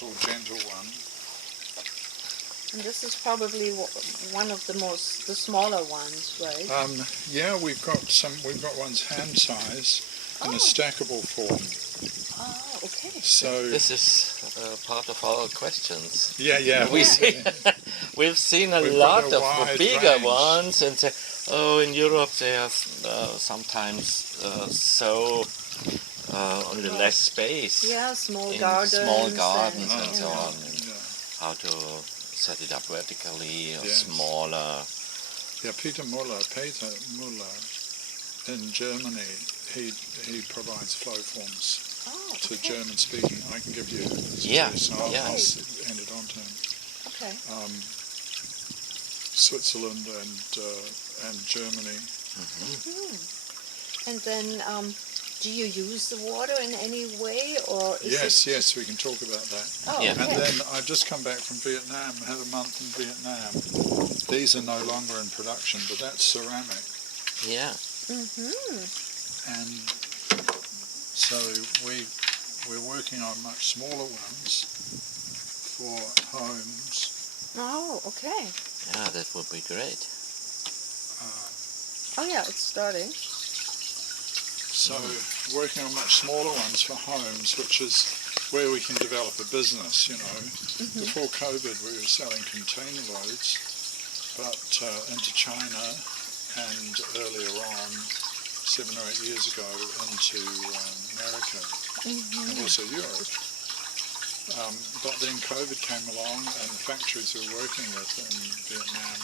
subtle, gentle one. And this is probably one of the smaller ones, right? Yeah, we've got ones hand size in a stackable form. Oh, okay. So this is part of our questions. Yeah. We've seen a We've lot got a of wide bigger range. ones, and say, oh, in Europe they are sometimes only less space. Yeah, small in gardens. Small gardens and and so on. And Yeah. how to set it up vertically or Yes. smaller. Yeah, Peter Muller in Germany, he provides flow forms to German speaking. I can give you his address. I'll hand it on to him. Okay. Switzerland and Germany. And then, do you use the water in any way, or is Yes, we can talk about that. Oh, Yeah. okay. And then I've just come back from Vietnam, had a month in Vietnam. These are no longer in production, but that's ceramic. Yeah. And so we're working on much smaller ones for homes. Oh, okay. Yeah, that would be great. Oh yeah, it's starting. So working on much smaller ones for homes, which is where we can develop a business, you know. Before COVID we were selling container loads, but into China, and earlier on, 7 or 8 years ago, into America and also Europe. But then COVID came along and the factories we were working with in Vietnam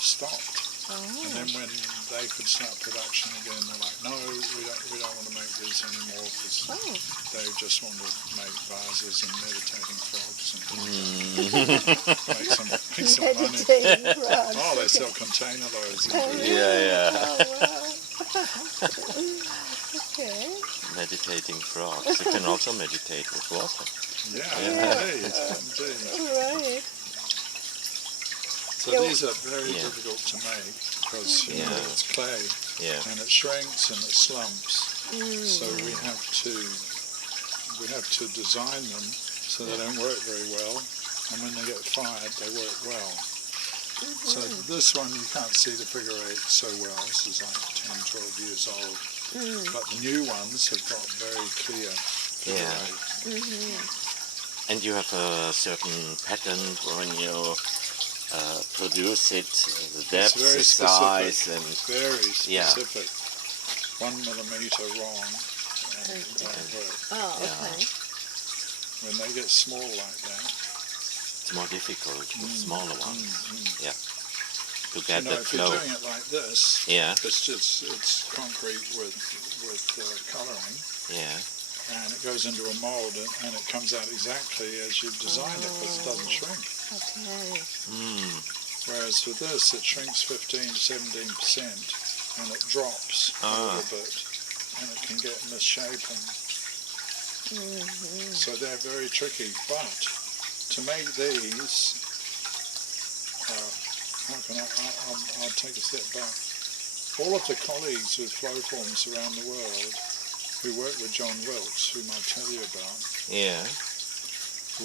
stopped. And then when they could start production again, they're like, no, we don't want to make these anymore, because they just want to make vases and meditating frogs and make some money. Meditating frogs. Oh, they sell container loads. Yeah. Oh, wow. Okay. Meditating frogs. You can also meditate with water. Yeah, indeed. Right. So these are very difficult to make because it's clay and it shrinks and it slumps. So we have to design them so they don't work very well, and when they get fired they work well. So this one you can't see the figure 8 so well. This is like 10, 12 years old. But the new ones have got very clear figure 8. And you have a certain pattern when you produce it, the depth, the size, and very specific. 1 millimeter wrong, and it won't work. Oh, okay. When they get small like that, it's more difficult with smaller ones. To get that if flow. you're doing it like this, it's concrete with colouring. And it goes into a mould and it comes out exactly as you've designed it, because it doesn't shrink. Okay. Whereas with this, it shrinks 15-17% and it drops a little bit, and it can get misshapen. So they're very tricky. But to make these, I'll take a step back. All of the colleagues with flow forms around the world who work with John Wilkes, whom I'll tell you about,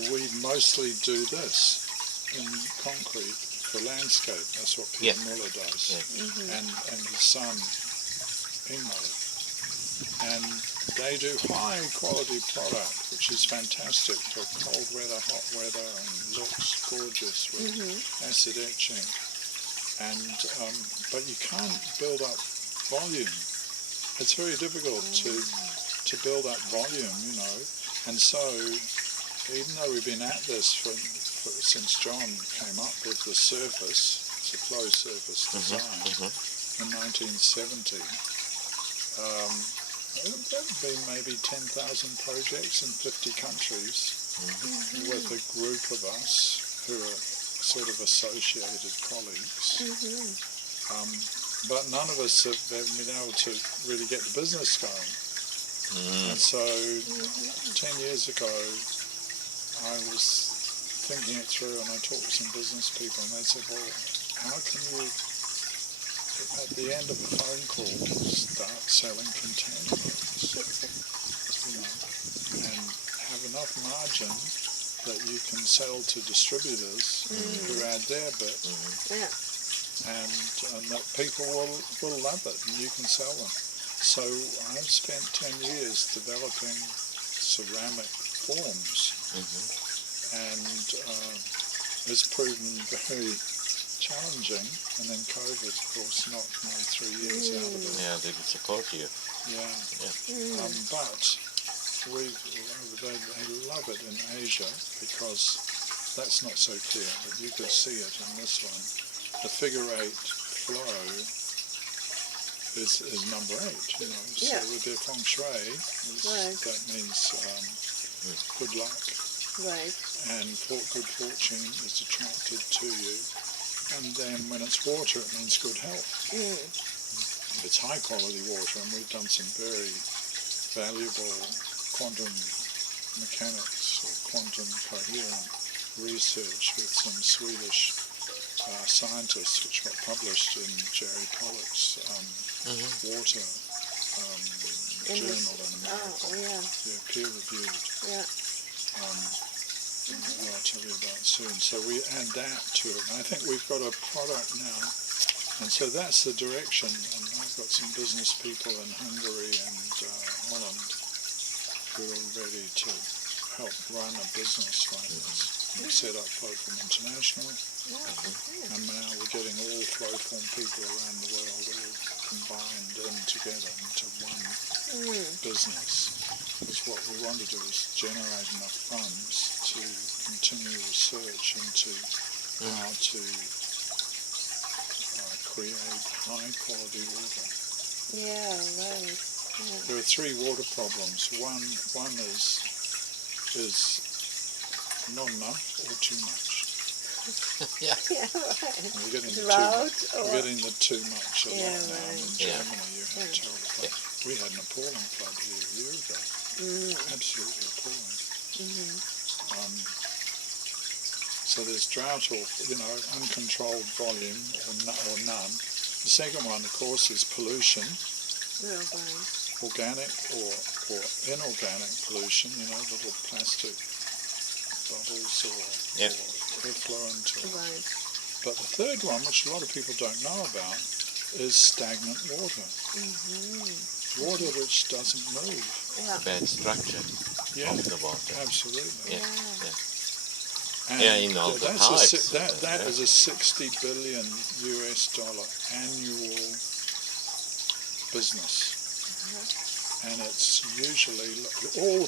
we mostly do this in concrete for landscape. That's what Peter Muller does, and his son, Ingmar. And they do high quality product, which is fantastic for cold weather, hot weather, and looks gorgeous with acid etching. And but you can't build up volume. It's very difficult to build up volume, you know. And so, even though we've been at this since John came up with the surface, it's a flow surface design, in 1970, there have been maybe 10,000 projects in 50 countries with a group of us who are sort of associated colleagues. But none of us have been able to really get the business going. And so 10 years ago, I was thinking it through, and I talked to some business people, and they said, well, how can you, at the end of a phone call, start selling container loads, and have enough margin that you can sell to distributors who add their bit, Yeah. and that people will love it, and you can sell them. So I've spent 10 years developing ceramic forms, and it's proven very challenging. And then COVID, of course, knocked me 3 years out of it. Yeah, they will support you. Yeah. But they love it in Asia because that's not so clear, but you could see it in this one. The figure 8 flow is number 8, you know. So with their feng shui, that means good luck, Right. and good fortune is attracted to you. And then when it's water, it means good health. If it's high quality water, and we've done some very valuable quantum mechanics or quantum coherent research with some Swedish scientists, which got published in Jerry Pollack's water journal in America. Yeah, peer reviewed. Yeah. I'll tell you about soon. So we add that to it. And I think we've got a product now, and so that's the direction. And I've got some business people in Hungary and Holland who are ready to help run a business like this. We set up Flowform International, and now we're getting all Flowform people around the world all combined in together into one business. Because what we want to do is generate enough funds to continue research into how to create high quality water. Yeah, right. Yeah. There are 3 water problems. One is not enough or too much. Yeah, right. And we're getting Drought we're getting the too much a lot now. right. In Germany, you have terrible flood. We had an appalling flood here a year ago. Absolutely appalling. So there's drought or uncontrolled volume or none. The second one, of course, is pollution. Organic or inorganic pollution, little plastic bottles or effluent. But the third one, which a lot of people don't know about, is stagnant water. Water which doesn't move. Bad structure of the water. Absolutely. And in all the pipes. That is a $60 billion annual business. And it's usually all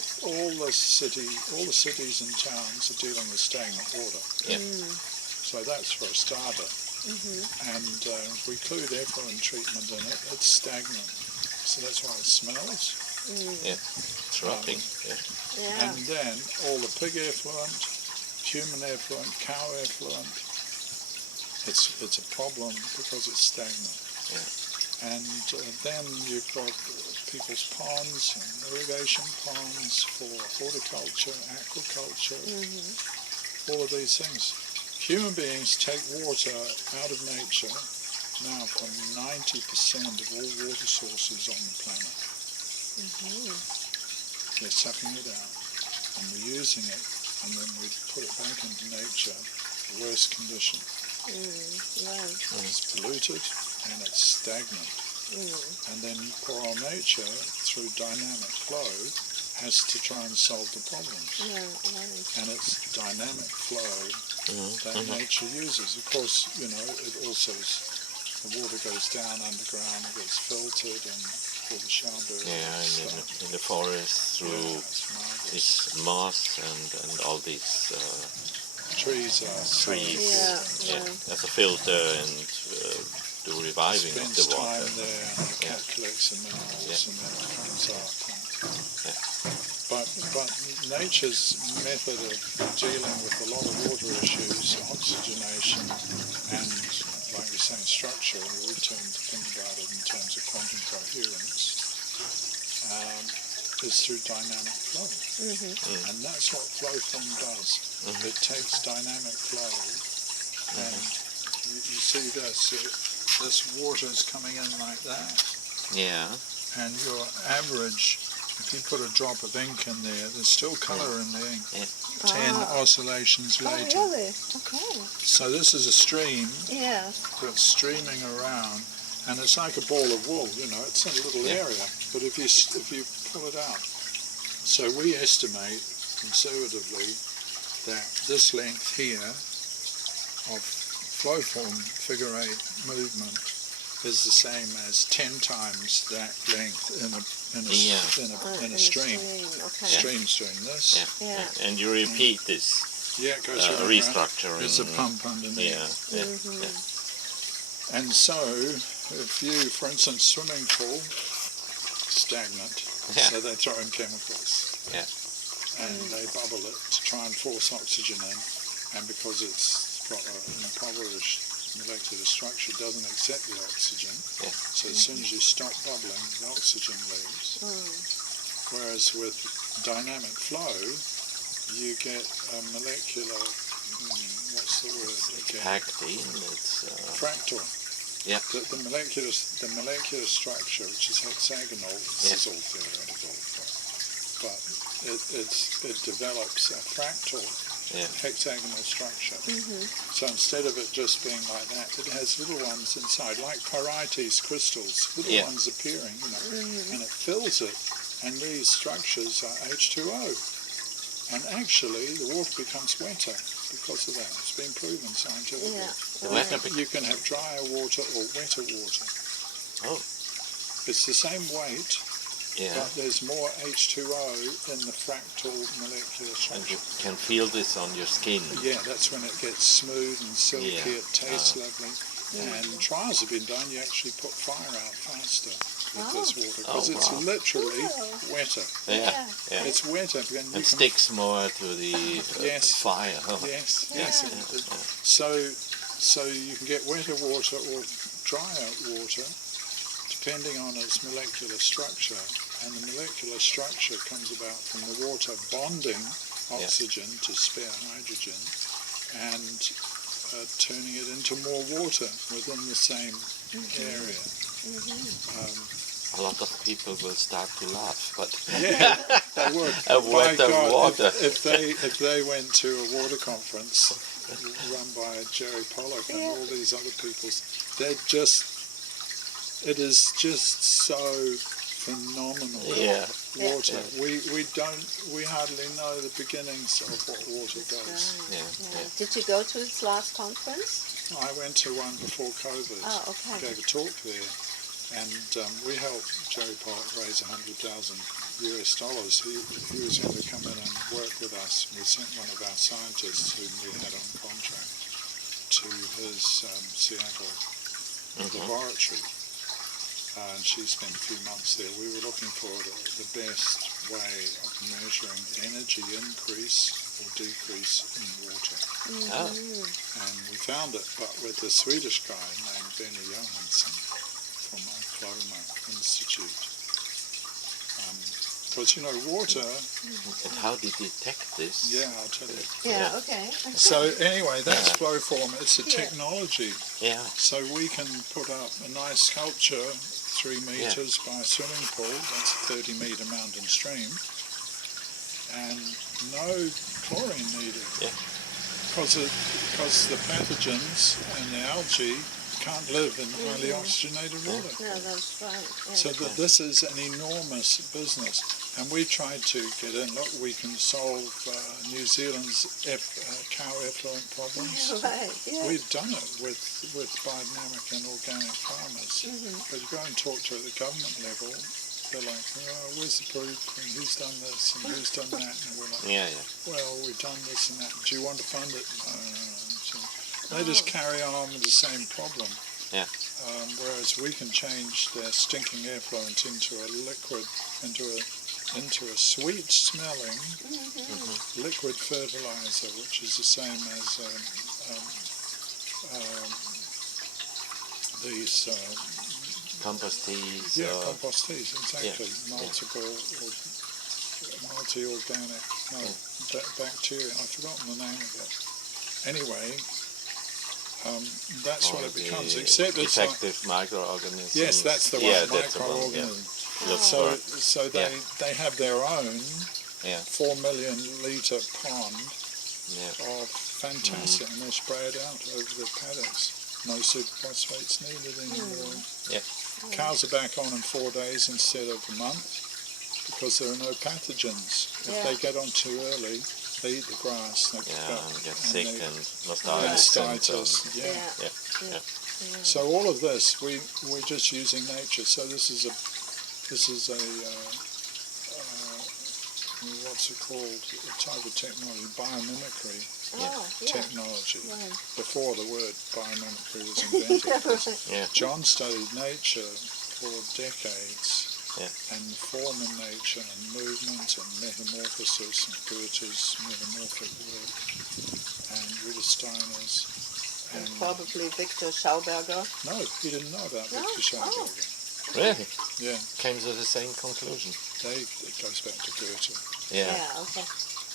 the cities and towns are dealing with stagnant water. So that's for a starter. And if we include effluent treatment in it, it's stagnant. So that's why it smells. It's rotting. And then all the pig effluent, human effluent, cow effluent, it's a problem because it's stagnant. And then you've got people's ponds and irrigation ponds for horticulture, aquaculture, all of these things. Human beings take water out of nature now from 90% of all water sources on the planet. They're sucking it out, and we're using it, and then we put it back into nature, worse condition. It's polluted and it's stagnant. And then poor old nature, through dynamic flow, has to try and solve the problems. And it's dynamic flow that nature uses. Of course, it also the water goes down underground, it gets filtered, and all the shower in the forest through this moss and all these trees as a filter and the reviving of the water. Time there, and it collects the minerals and then it comes up. But nature's method of dealing with a lot of water issues, oxygenation and, like we say, structure, we tend to think about it in terms of quantum coherence, is through dynamic flow. And that's what Flowform does. It takes dynamic flow, and you see this water is coming in like that. And your average if you put a drop of ink in there, there's still colour in the ink. Yeah. 10 oscillations Oh, later. really? Okay. So this is a stream Yes. that's streaming around, and it's like a ball of wool, you know, it's in a little Yeah. area, but if you pull it out. So we estimate conservatively that this length here of flow form figure 8 movement is the same as 10 times that length in a In stream. Okay. Stream this. Yeah. Yeah. And you repeat this Yeah, it goes around. restructuring. There's a pump underneath. Yeah. Mm-hmm. Yeah. And so, if you, for instance, swimming pool, stagnant, Yeah. so they throw in chemicals. Yeah. And they bubble it to try and force oxygen in, and because it's got an impoverished molecular structure, it doesn't accept the oxygen. Yeah. So as soon as you stop bubbling, the oxygen leaves. Whereas with dynamic flow, you get a molecular, what's the word again? Packed in. It's Fractal. yeah. The molecular structure, which is hexagonal, this is all theoretical, but it develops a fractal Yeah. hexagonal structure. So instead of it just being like that, it has little ones inside, like pyrites crystals, little Yeah. ones appearing, you know, and it fills it, and these structures are H2O. And actually, the water becomes wetter because of that. It's been proven scientifically. Yeah. Wetter You can have drier water or wetter water. Oh. It's the same weight, Yeah. but there's more H2O in the fractal molecular And you structure. can feel this on your skin. Yeah, that's when it gets smooth and silky, Yeah. it tastes lovely. And trials have been done, you actually put fire out faster with this water, because Oh, it's wow. literally Oh. wetter. Yeah. Yeah. It's wetter. And you And can, sticks more to the Yes. fire. Oh. yes, Yeah. yes. So you can get wetter water or drier water, depending on its molecular structure. And the molecular structure comes about from the water bonding oxygen to spare hydrogen and turning it into more water within the same area. A lot of people will start to laugh, but Yeah, they would. A By wetter God, water. if they went to a water conference run by Jerry Pollock and all these other people, it is just so phenomenal. yeah. Water. We hardly know the beginnings of what water does. Yeah. Yeah. Did you go to his last conference? I went to one before COVID. Oh, okay. Gave a talk there, and we helped Jerry Pollock raise $100,000. He was going to come in and work with us. We sent one of our scientists whom we had on contract to his Seattle laboratory. And she spent a few months there. We were looking for the best way of measuring energy increase or decrease in water. Oh. And we found it, but with a Swedish guy named Benny Johansson from Oklahoma Institute. Because, you know, water, And how did you detect this? yeah, I'll tell you. Yeah. Okay. So anyway, that's Yeah. flow form. It's a Yeah. technology. Yeah. So we can put up a nice sculpture, 3 meters by a swimming pool, that's a 30-meter mountain stream, and no chlorine needed. Yeah. Because the pathogens and the algae can't live in highly oxygenated water. No, that's right. Yeah. So this is an enormous business. And we tried to get in, look, we can solve New Zealand's cow effluent problems. Right. Yeah. We've done it with biodynamic and organic farmers. But you go and talk to at the government level, they're like, oh, where's the proof? And who's done this and who's done that? And we're like, Yeah. Yeah. well, we've done this and that. Do you want to fund it? No. So they just carry on with the same problem. Yeah. Whereas we can change their stinking effluent into a liquid, into a sweet-smelling liquid fertilizer, which is the same as these Compost teas. compost teas, exactly. Multiple or multi-organic bacteria. I've forgotten the name of it. Anyway, that's what it becomes. Except it's like, effective microorganisms. yes, that's the one, Yeah, that's the one, microorganism. look So, for. so they have their own Yeah. 4 million litre pond Yeah. of fantastic, and they spray it out over the paddocks. No superphosphates needed anymore. Yeah. Cows are back on in 4 days instead of a month because there are no pathogens. If they get on too early, they eat the grass. They And get sick they- and mastitis and so on. mastitis. Yeah. Yeah. So all of this, we're just using nature. So this is a what's it called? A type of technology, biomimicry technology. Right. Before the word biomimicry was invented. Yeah. John studied nature for decades. Yeah. And form in nature and movement and metamorphosis and Goethe's metamorphic work and Rudolf Steiner's. And probably Victor Schauberger. No, he didn't know about No? Victor Schauberger. Really? Yeah, Came to the same conclusion. it goes back to Goethe. Yeah. Okay.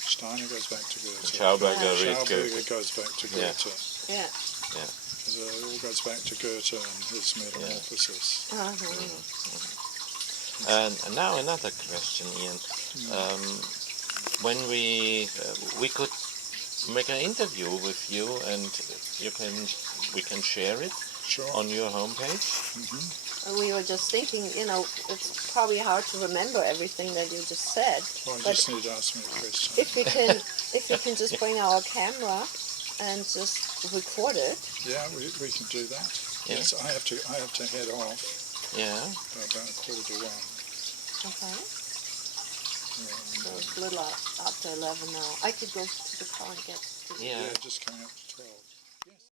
Steiner goes back to Goethe. Schauberger read Schauberger Goethe. goes back to Yeah. Goethe. Yeah. It all goes back to Goethe and his metamorphosis. And now another question, Ian. When we could make an interview with you, and we can share it Sure. on your homepage. We were just thinking, it's probably hard to remember everything that you just said. Well, you but just need to ask me a question. if we can just bring our camera and just record it. Yeah, we can do that. Yeah. Yes, I have to head off Yeah. about 1:45. Okay. So it's a little after 11 now. I could go to the car and get. Yeah. Just coming up to 12.